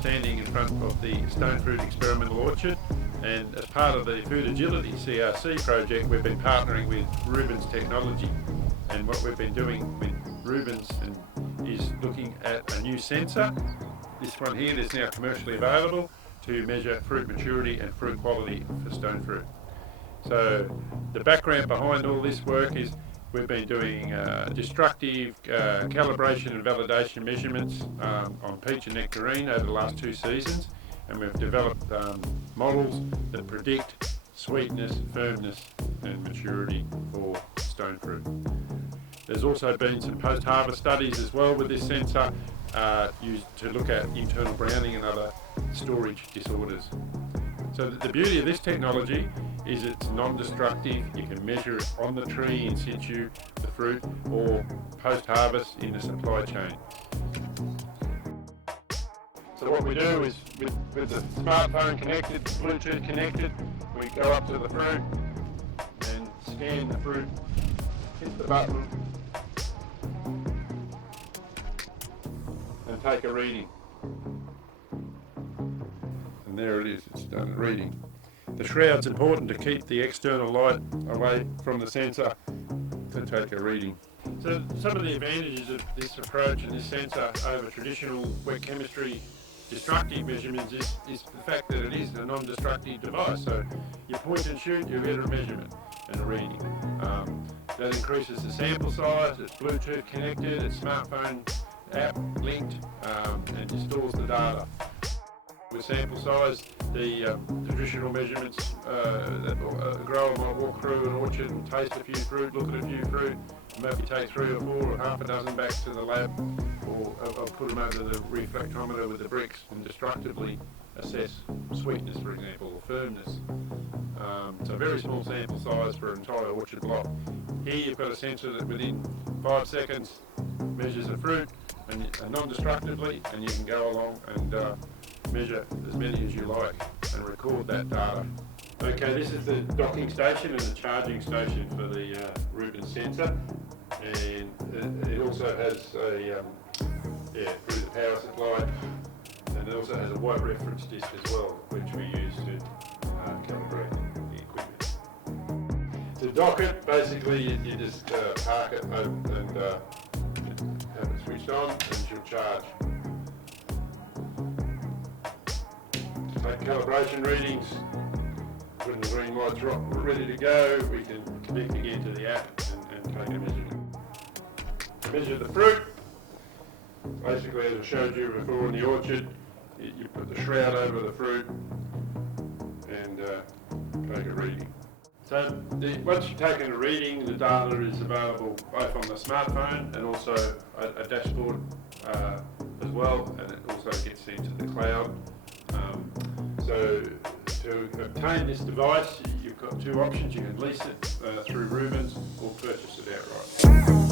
standing in front of the Stone Fruit Experimental Orchard, and as part of the Food Agility CRC project, we've been partnering with Rubens Technology. And what we've been doing with Rubens is looking at a new sensor. This one here that's now commercially available to measure fruit maturity and fruit quality for stone fruit. So the background behind all this work is we've been doing destructive calibration and validation measurements on peach and nectarine over the last 2 seasons, and we've developed models that predict sweetness, firmness and maturity for stone fruit. There's also been some post-harvest studies as well with this sensor used to look at internal browning and other storage disorders. So the beauty of this technology is it's non-destructive. You can measure it on the tree in situ, the fruit, or post-harvest in the supply chain. So what we do is with the smartphone connected, Bluetooth connected, we go up to the fruit and scan the fruit, hit the button and take a reading. And there it is, it's done a reading. The shroud's important to keep the external light away from the sensor to take a reading. So some of the advantages of this approach and this sensor over traditional wet chemistry destructive measurements is the fact that it is a non-destructive device. So you point and shoot, you get a measurement and a reading. That increases the sample size, it's Bluetooth connected, it's smartphone app linked, and it stores the data. With sample size, the traditional measurements, a grower might walk through an orchard and taste a few fruit, look at a few fruit, maybe take 3 or 4 or half a dozen back to the lab, or I'll put them over the refractometer with the bricks and destructively assess sweetness, for example, or firmness. It's a very small sample size for an entire orchard block. Here you've got a sensor that within 5 seconds measures a fruit and non-destructively, and you can go along and measure as many as you like and record that data. Okay, this is the docking station and the charging station for the Rubens sensor, and it also has a through the power supply, and it also has a white reference disc as well, which we use to calibrate the equipment. To dock it, basically you just park it and have it switched on and she'll charge. Take calibration readings. When the green light's ready to go, we can connect again to the app and take a measurement. Measure the fruit. Basically, as I showed you before in the orchard, you put the shroud over the fruit and take a reading. So once you've taken a reading, the data is available both on the smartphone and also a dashboard as well, and it also gets into the cloud. So to obtain this device, you've got 2 options. You can lease it through Rubens or purchase it outright.